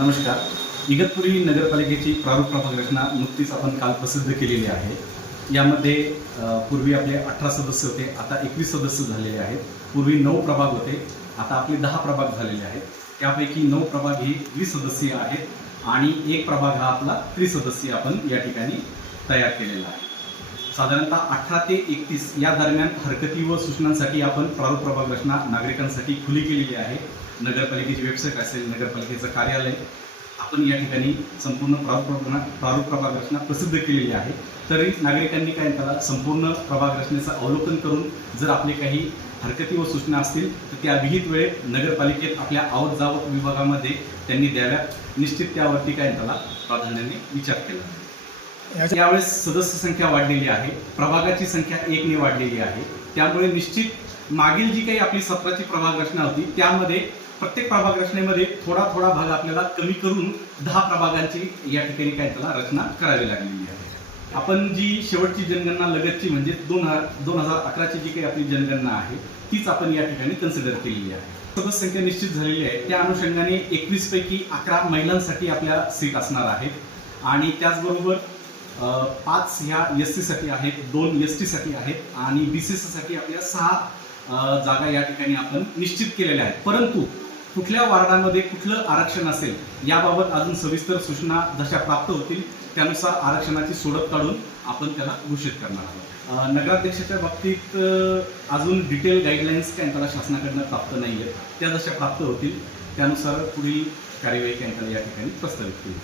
नमस्कार. इगतपुरी नगरपालिकेची प्रारूप प्रभाग रचना नुकतीच आपण काल प्रसिद्ध केलेली आहे. यामध्ये पूर्वी आपले अठरा सदस्य होते आता एकवीस सदस्य झालेले आहेत. पूर्वी नऊ प्रभाग होते आता आपले दहा प्रभाग झालेले आहेत. त्यापैकी नऊ प्रभाग हे वीस सदस्यीय आहेत आणि एक प्रभाग हा आपला त्रिसदस्यीय आपण या ठिकाणी तयार केलेला आहे. साधारणतः अठरा ते एकतीस या दरम्यान हरकती व सूचनांसाठी आपण प्रारूप प्रभाग रचना नागरिकांसाठी खुली केलेली आहे. नगरपालिकेची वेबसाईट असेल नगरपालिकेचं कार्यालय आपण या ठिकाणी संपूर्ण प्रारूप प्रभाग प्रारूप प्रभाग रचना प्रसिद्ध केलेली आहे. तरी नागरिकांनी काय त्याला संपूर्ण प्रभाग रचनेचं अवलोकन करून जर आपले काही हरकती व सूचना असतील तर त्या विहित वेळेत नगरपालिकेत आपल्या आवक जावक विभागामध्ये त्यांनी द्याव्यात. निश्चित त्यावरती काय त्याला प्राधान्याने विचार केला. यावेळेस सदस्य संख्या वाढलेली आहे प्रभागाची संख्या एकने वाढलेली आहे. त्यामुळे निश्चित मागील जी काही आपली सत्राची प्रभाग रचना होती त्यामध्ये प्रत्येक प्रभाग रचनेमध्ये थोडा थोडा भाग आपल्याला कमी करून दहा प्रभागांची या ठिकाणी काय त्याला रचना करावी लागलेली आहे. आपण जी शेवटची जनगणना लगतची म्हणजे दोन दोन हजार अकराची जी काही आपली जनगणना आहे तीच आपण या ठिकाणी कन्सिडर केलेली आहे. सदस्य संख्या निश्चित झालेली आहे. त्या अनुषंगाने एकवीस पैकी अकरा महिलांसाठी आपल्या सीट असणार आहेत. आणि त्याचबरोबर पाच ह्या एससाठी आहेत दोन एससाठी आहेत आणि बी सी साठी आपल्या सहा जागा या ठिकाणी आपण निश्चित केलेल्या आहेत. परंतु कुठल्या वार्डामध्ये कुठलं आरक्षण असेल याबाबत अजून सविस्तर सूचना जशा प्राप्त होतील त्यानुसार आरक्षणाची सोडत काढून आपण त्याला घोषित करणार आहोत. नगराध्यक्षाच्या बाबतीत अजून डिटेल गाईडलाईन्स काय शासनाकडनं प्राप्त नाही आहेत त्या जशा प्राप्त होतील त्यानुसार पुढील कार्यवाही काय या ठिकाणी प्रस्तावित केली